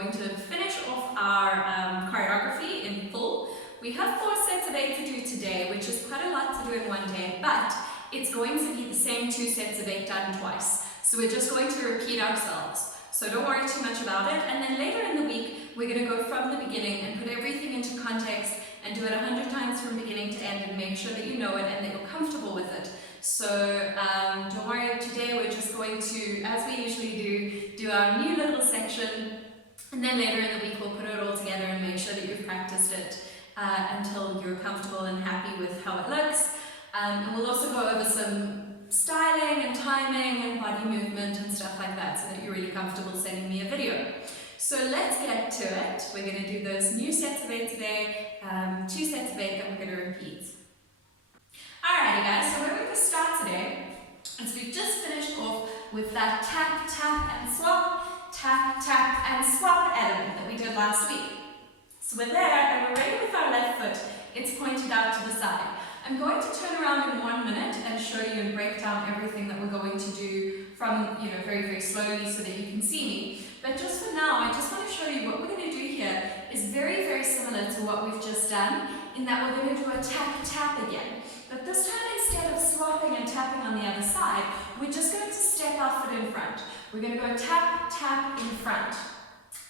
going to finish off our choreography in full. We have 4 sets of 8 to do today, which is quite a lot to do in one day, but it's going to be the same 2 sets of 8 done twice. So we're just going to repeat ourselves. So don't worry too much about it. And then later in the week, we're going to go from the beginning and put everything into context and do it 100 times from beginning to end and make sure that you know it and that you're comfortable with it. So don't worry, today we're just going to, as we usually do our new little section, and then later in the week we'll put it all together and make sure that you've practiced it until you're comfortable and happy with how it looks. And we'll also go over some styling and timing and body movement and stuff like that so that you're really comfortable sending me a video. So let's get to it. We're going to do those new sets of 8 today, 2 sets of 8 that we're going to repeat. Alrighty guys, so where we're going to start today is we've just finished off with that tap, tap and swap element that we did last week. So we're there and we're ready with our left foot. It's pointed out to the side. I'm going to turn around in 1 minute and show you and break down everything that we're going to do from, very, very slowly so that you can see me. But just for now, I just want to show you what we're going to do here is very, very similar to what we've just done in that we're going to do a tap, tap again. But this time, instead of swapping and tapping on the other side, we're just going to step our foot in front. We're going to go tap, tap in front.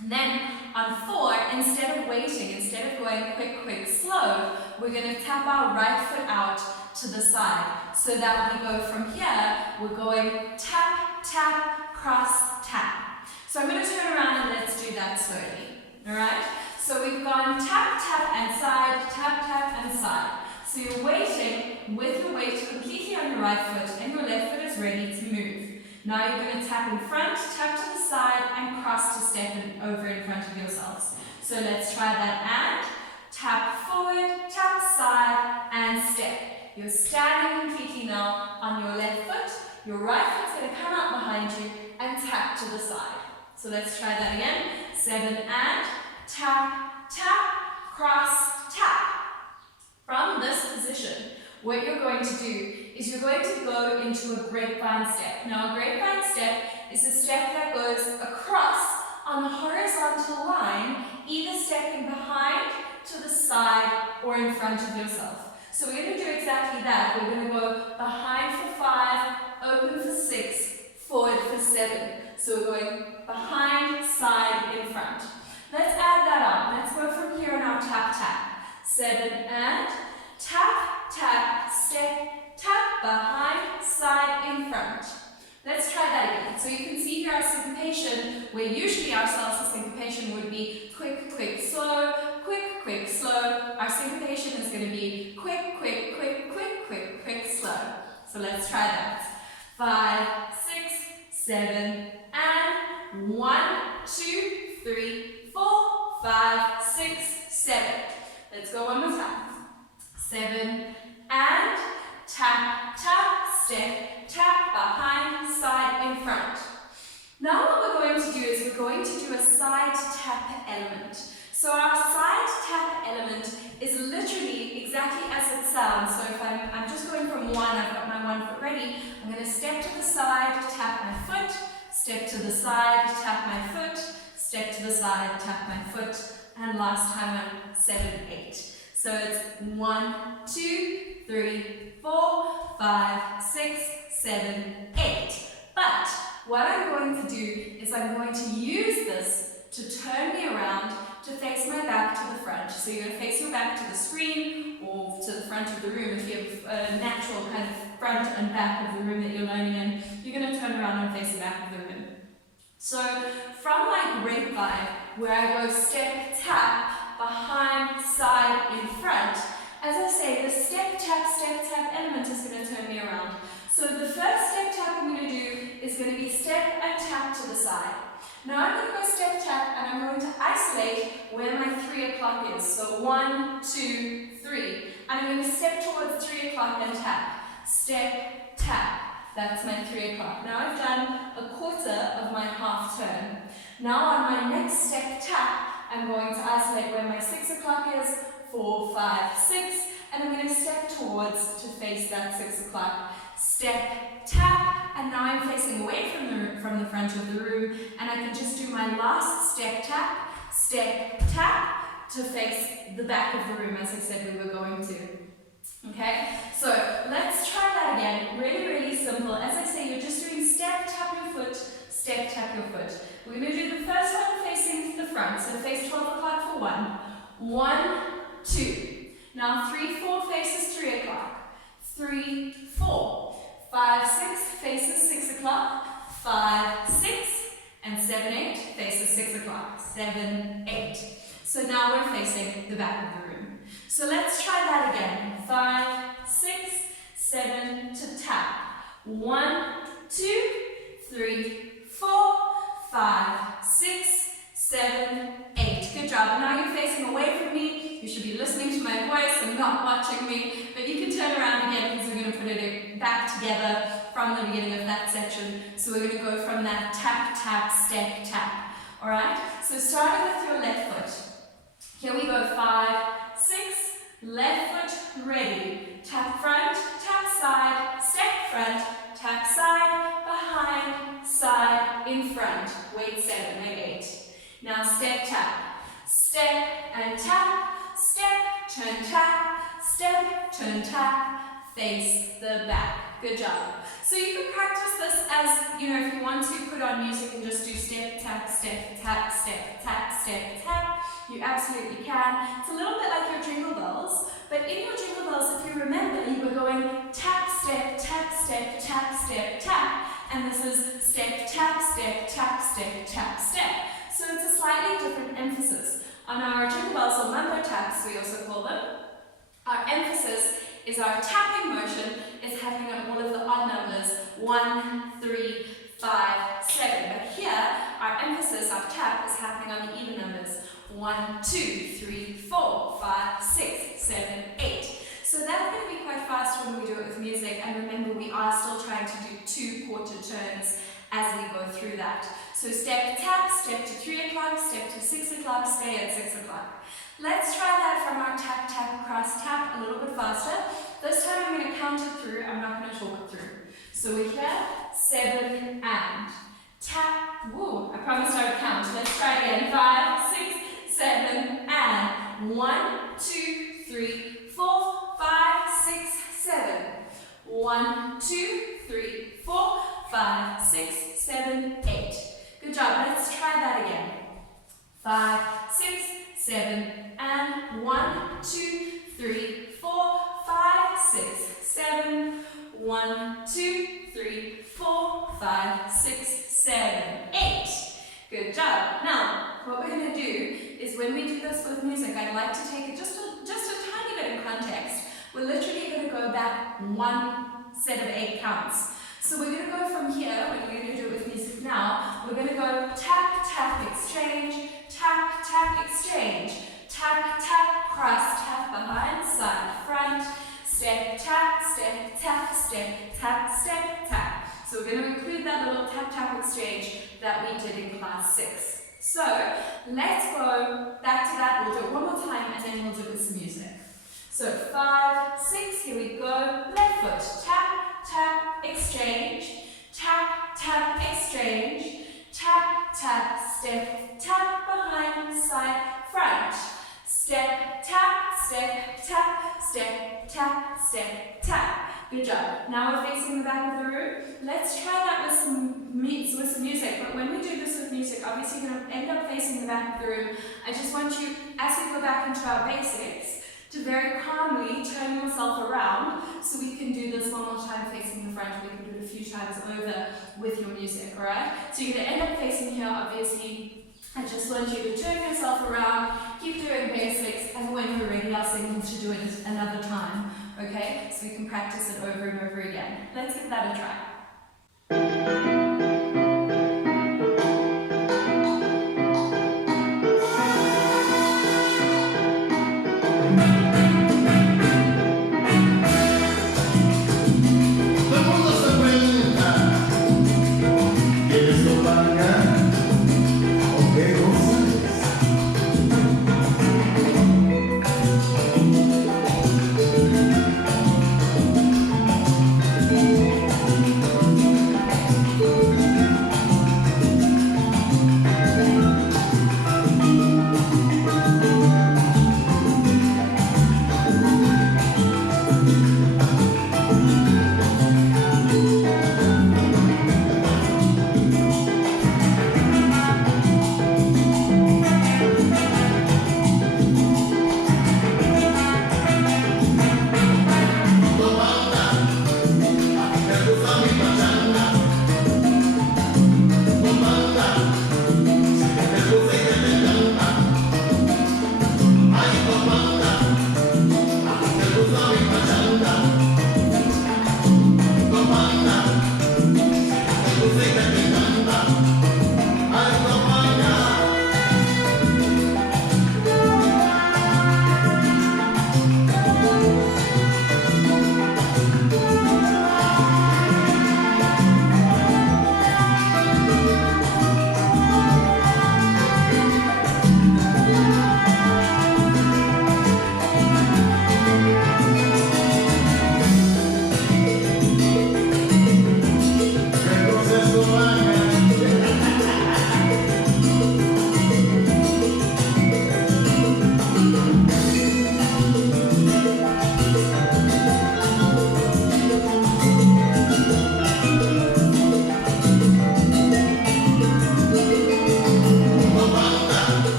And then on 4, instead of waiting, instead of going quick, quick, slow, we're going to tap our right foot out to the side. So that when we go from here, we're going tap, tap, cross, tap. So I'm going to turn around and let's do that slowly. Alright? So we've gone tap, tap and side, tap, tap and side. So you're waiting with your weight completely on your right foot and your left foot is ready to move. Now you're going to tap in front, tap to the side and cross to step over in front of yourselves. So let's try that and tap forward, tap side and step. You're standing completely now on your left foot. Your right foot's going to come out behind you and tap to the side. So let's try that again. 7 and tap, tap, cross, tap. From this position, what you're going to do is you're going to go into a grapevine step. Now a grapevine step is a step that goes across on a horizontal line, either stepping behind, to the side, or in front of yourself. So we're going to do exactly that. We're going to go behind for 5, open for 6, forward for 7. So we're going behind, side, in front. Let's add that on. Let's go from here on our tap, tap. 7 and tap, tap, step, tap, behind, side, in front. Let's try that again. So you can see here our syncopation, where usually our salsa syncopation would be quick, quick, slow, quick, quick, slow. Our syncopation is going to be quick, quick, quick, quick, quick, quick, slow. So let's try that. 5, 6, 7, and 1, 2, 3, 4, 5, 6, 7. Let's go one more time. 7 and tap, tap, step, tap, behind, side, in front. Now what we're going to do is we're going to do a side tap element. So our side tap element is literally exactly as it sounds. So if I'm just going from 1, I've got my 1 foot ready, I'm going to step to the side, tap my foot, step to the side, tap my foot, step to the side, tap my foot, and last time I'm 7, 8. So it's 1, 2, 3, 4, 5, 6, 7, 8. But what I'm going to do is I'm going to use this to turn me around to face my back to the front. So you're going to face your back to the screen or to the front of the room. If you have a natural kind of front and back of the room that you're learning in, you're going to turn around and face the back of the room. So from my grapevine, where I go step, tap, behind, side, in front, as I say, the step, tap element is going to turn me around. So the first step, tap I'm going to do is going to be step and tap to the side. Now I'm going to go step, tap, and I'm going to isolate where my 3 o'clock is. So 1, 2, 3. And I'm going to step towards 3 o'clock and tap. Step, tap. That's my 3 o'clock. Now I've done a quarter of my half turn. Now on my next step, tap, I'm going to isolate where my 6 o'clock is, 4, 5, 6, and I'm going to step towards to face that 6 o'clock. Step, tap, and now I'm facing away from the front of the room, and I can just do my last step, tap to face the back of the room as I said we were going to. Okay, so let's try that again. Really, really simple. As I say, you're just doing step, tap your foot, step, tap your foot. We're going to do the first one facing the front. So face 12 o'clock for 1. 1, 2. Now 3, 4 faces 3 o'clock. 3, 4. 5, 6 faces 6 o'clock. 5, 6. And 7, 8 faces 6 o'clock. 7, 8. So now we're facing the back of the room. So let's try that again. 5, 6, 7 to tap. 1, 2, 3, 4, 5, 6, 7, 8. Good job. Now you're facing away from me. You should be listening to my voice and not watching me. But you can turn around again because we're going to put it back together from the beginning of that section. So we're going to go from that tap, tap, step, tap. Alright? So starting with your left foot. Here we go. 5, 6, left foot, ready. Tap front, tap side, step front, tap side, behind, side, in front. Weight 7, weight 8. Now step, tap, step and tap, step, turn, tap, step, turn, tap, face the back. Good job. So you can practice this as, you know, if you want to put on music and just do step, tap, step, tap, step, tap, step, tap. You absolutely can. It's a little bit like your jingle bells, but in your jingle bells, if you remember, you were going tap, step, tap, step, tap, step, tap, and this is step, tap, step, tap, step, tap, step. So it's a slightly different emphasis. On our jingle bells or mambo taps, we also call them, our emphasis is our tapping motion is happening on all of the odd numbers, 1, 3, 5, 7. But here, our emphasis, our tap, is happening on the even numbers. 1, 2, 3, 4, 5, 6, 7, 8. So that's going to be quite fast when we do it with music. And remember, we are still trying to do 2 quarter turns as we go through that. So step, tap, step to 3 o'clock, step to 6 o'clock, stay at 6 o'clock. Let's try that from our tap, tap, cross, tap a little bit faster. This time I'm going to count it through. I'm not going to talk it through. So we're here, 7 and tap. Woo, I promised I would count. Let's try again. 5, 6, 7 and 1, 2, 3, 4, 5, 6, 7. 1, 2, 3, 4, 5, 6, 7, 8. Good job. Let's try that again. 5, 6, 7 and 1, 2, 3, 4, 5, 6, 7. 1, 2, 3, 4, 5, 6, 7, 8. Good job. Now, what we're going to do is when we do this with music, I'd like to take it just a tiny bit in context. We're literally going to go back 1 set of 8 counts. So we're going to go from here, when we're going to do it with music now, we're going to go tap, tap, exchange, tap, tap, exchange, tap, tap, cross, tap, behind, side, front, step, tap, step, tap, step, tap, step, tap. So we're going to include that little tap, tap, exchange that we did in class 6. So let's go back to that. We'll do it one more time and then we'll do it with some music. So 5, 6, here we go. Left foot, tap, tap, exchange, tap, tap, exchange, tap, tap, step, tap, behind, side, front, step, tap, step, tap, step, tap, step, tap. Good job. Now we're facing the back of the room. Let's try that with some music. But when we do this with music, obviously you're going to end up facing the back of the room. I just want you, as we go back into our basics, to very calmly turn yourself around so we can do this one more time facing the front. We can do it a few times over with your music, alright? So you're going to end up facing here, obviously. I just want you to turn yourself around, keep doing basics, and when we're ready, I'll sing you to do it another time, okay? So we can practice it over and over again. Let's give that a try.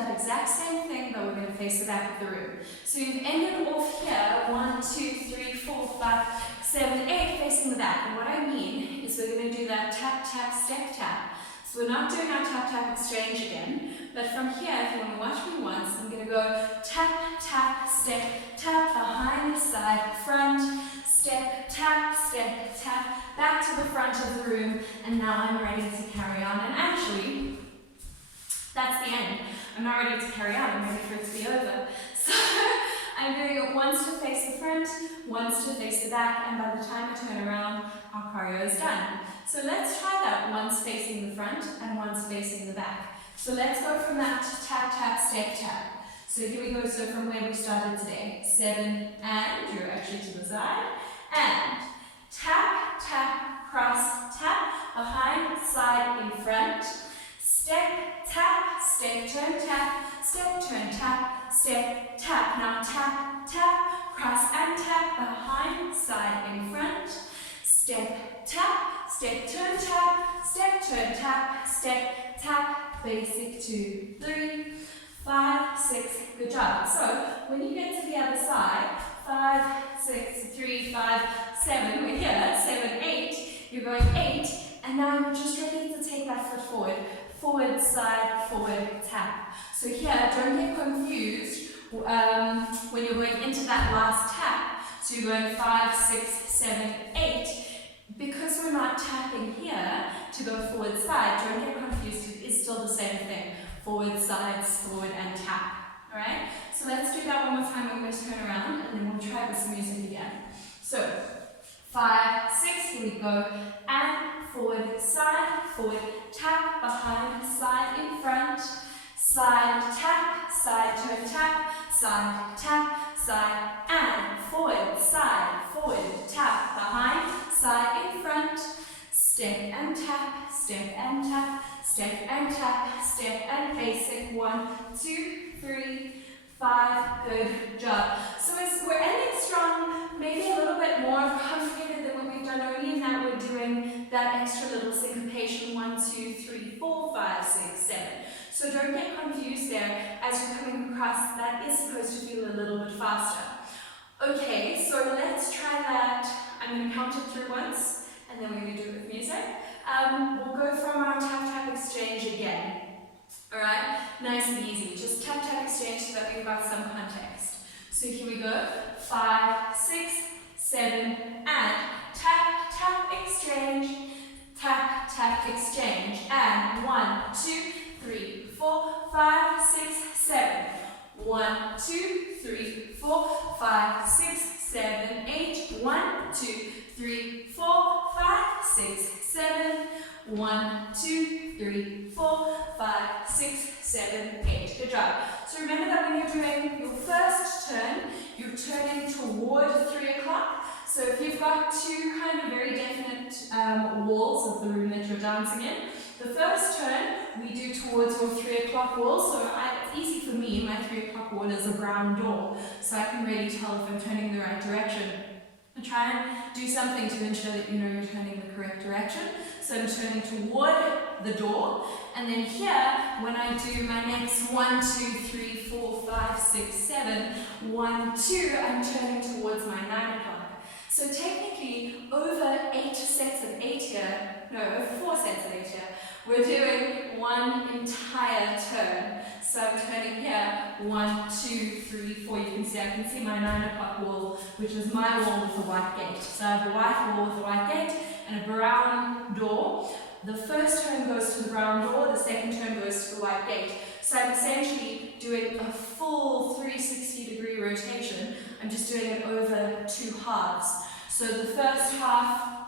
that exact same thing, but we're going to face the back of the room. So you've ended off here, 1, 2, 3, 4, 5, 7, 8, facing the back. And what I mean is we're going to do that tap, tap, step, tap. So we're not doing our tap, tap, exchange again, but from here, if you want to watch me once, I'm going to go tap, tap, step, tap, behind the side, front, step, tap, back to the front of the room, and now I'm ready to carry on. And actually, that's the end. I'm not ready to carry on, I'm ready for it to be over. So I'm doing it once to face the front, once to face the back, and by the time I turn around, our choreo is done. So let's try that, once facing the front and once facing the back. So let's go from that to tap, tap, step, tap. So here we go, so from where we started today. 7, and you're actually to the side, and tap, tap, cross, tap, behind, side, in front, step, tap, step, turn, tap, step, turn, tap, step, tap. Now tap, tap, cross and tap, behind, side, in front, step, tap, step, turn, tap, step, turn, tap, step, tap, basic 2, 3, 5, 6, good job. So when you get to the other side, 5, 6, 3, 5, 7, we're here, 7, 8, you're going 8, and now you're just ready to take that foot forward. Forward, side, forward, tap. So here, don't get confused when you're going into that last tap. So you're going 5, 6, 7, 8. Because we're not tapping here to go forward, side, don't get confused, it is still the same thing. Forward, sides, forward, and tap. Alright? So let's do that one more time. I'm going to turn around and then we'll try with some music again. So 5, 6, here we go. And forward, side, forward, tap, behind, side, in front, side, tap, side, turn, tap, side, and forward, side, forward, tap, behind, side, in front, step and tap, step and tap, step and tap, step and basic. 1, 2, 3, 5, good job. So as we're ending strong, maybe a little bit more complicated than what we've done, only in that we're doing that extra little syncopation, 1, 2, 3, 4, 5, 6, 7. So don't get confused there. As you're coming across, that is supposed to feel a little bit faster. Okay, so let's try that. I'm going to count it through once, and then we're going to do it with music. We'll go from our tap tap exchange again. Alright, nice and easy. Just tap tap exchange so that we've got some context. So here we go. 5, 6, 7, and tap tap exchange, tap tap exchange, and 1, 2, 3, 4, 5, 6, 7. 1, 2, 3, 4, 5, 6, 7, 8. 1, 2, 3, 4, 5, 6, 7. 1, 2, 3, 4, 5, 6, 7, 8. Good job. So remember that when you're doing your first turn, you're turning toward 3 o'clock. So if you've got two kind of very definite walls of the room that you're dancing in, the first turn we do towards your 3 o'clock wall. So it's easy for me, my 3 o'clock wall is a brown door, so I can really tell if I'm turning in the right direction. I try and do something to ensure that you know you're turning the correct direction. So I'm turning toward the door, and then here, when I do my next 1, 2, 3, 4, 5, 6, 7, 1, 2, I'm turning towards my 9 o'clock. So technically, over 8 sets of 8 here, no, over 4 sets of 8 here, we're doing one entire turn. So I'm turning here, 1, 2, 3, 4. You can see, I can see my 9 o'clock wall, which is my wall with a white gate. So I have a white wall with a white gate and a brown door. The first turn goes to the brown door, the second turn goes to the white gate. So I'm essentially doing a full 360-degree rotation. I'm just doing it over 2 halves. So the first half,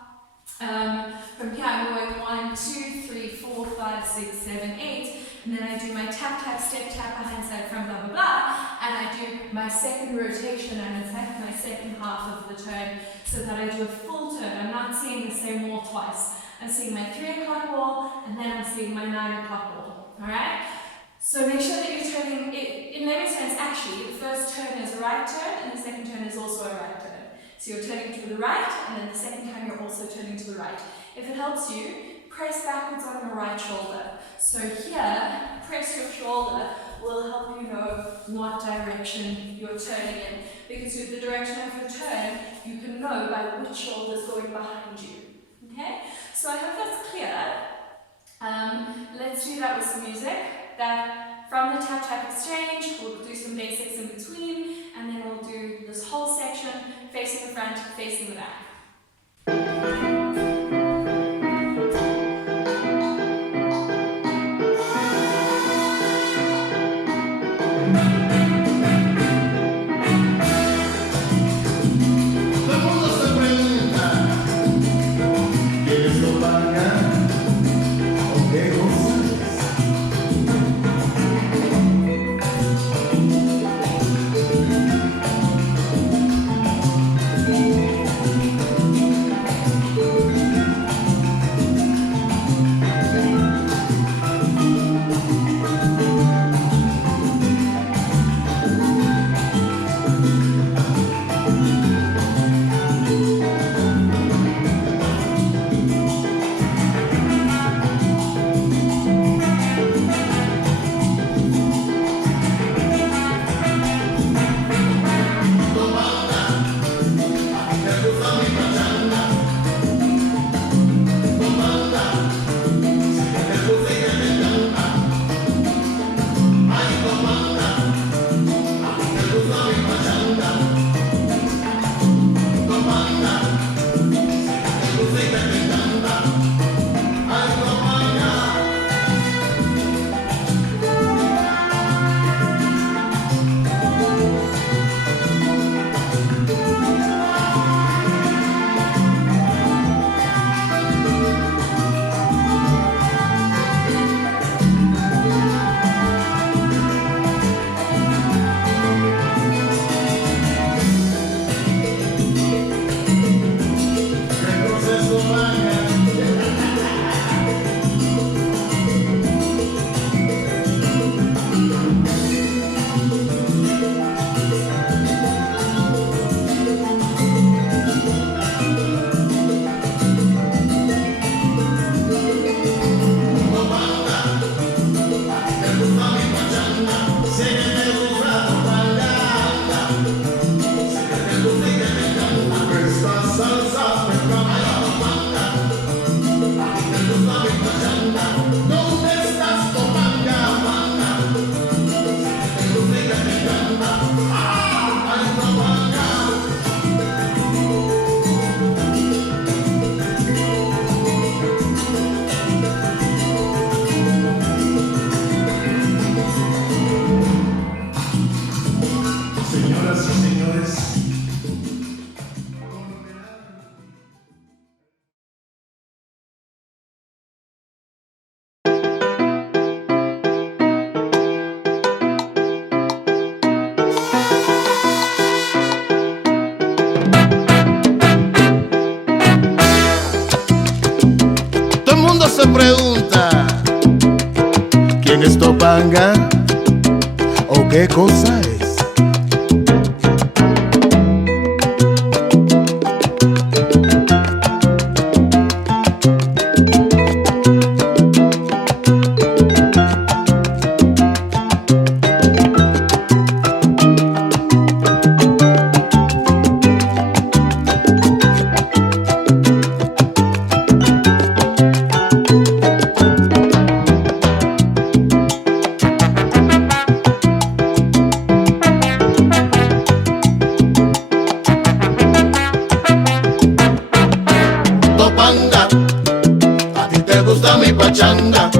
from here I'm going 1, 2, 3, 4, 5, 6, 7, 8, and then I do my tap, tap, step, tap, behind, side, front, blah, blah, blah, and I do my second rotation, and it's like my second half of the turn, so that I do a full turn. I'm not seeing the same wall twice. I'm seeing my 3 o'clock wall, and then I'm seeing my 9 o'clock wall, alright? So make sure that you're turning, in every sense, actually, the first turn is a right turn, and the second turn is also a right turn. So you're turning to the right, and then the second time you're also turning to the right. If it helps you, press backwards on your right shoulder. So here, press your shoulder will help you know what direction you're turning in. Because with the direction of your turn, you can know by which shoulder is going behind you. Okay? So I hope that's clear. Let's do that with some music. That from the tap tap exchange, we'll do some basics in between, and then we'll do this whole section facing the front, facing the back. Se pregunta ¿quién es Topanga? ¿O qué cosa es? Pachanga,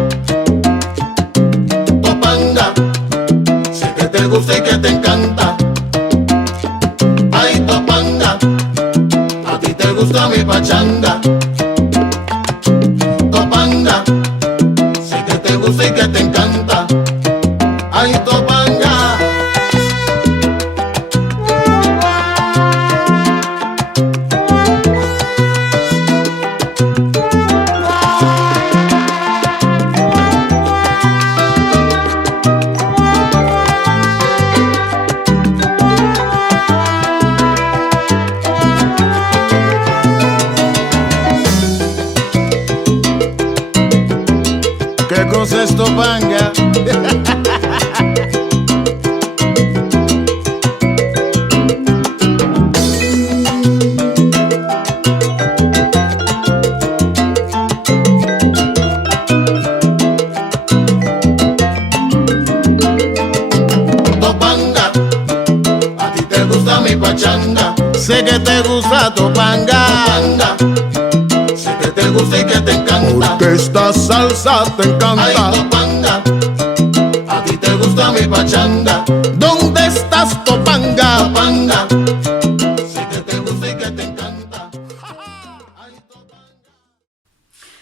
Topanga, sé que te gusta y que te encanta. Ay, Topanga, a ti te gusta mi pachanga. Topanga, sé que te gusta y que te encanta. Ay, Topanga. ¿Qué cosa es Topanga? mi pachanga. Sé que te gusta Topanga. Sé que te gusta y que te encanta. Porque esta salsa te encanta. Ay, Topanga, a ti te gusta mi pachanga. ¿Dónde estás, Topanga? Topanga, sé que te gusta y que te encanta. Ay, Topanga.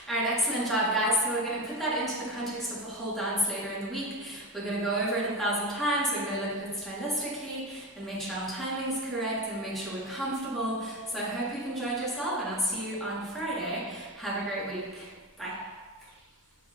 Alright, excellent job guys. So we're going to put that into the context of the whole dance later in the week. We're going to go over it 1,000 times. We're going to look at it stylistically and make sure our timing is correct and make sure we're comfortable. So I hope you've enjoyed yourself and I'll see you on Friday. Have a great week.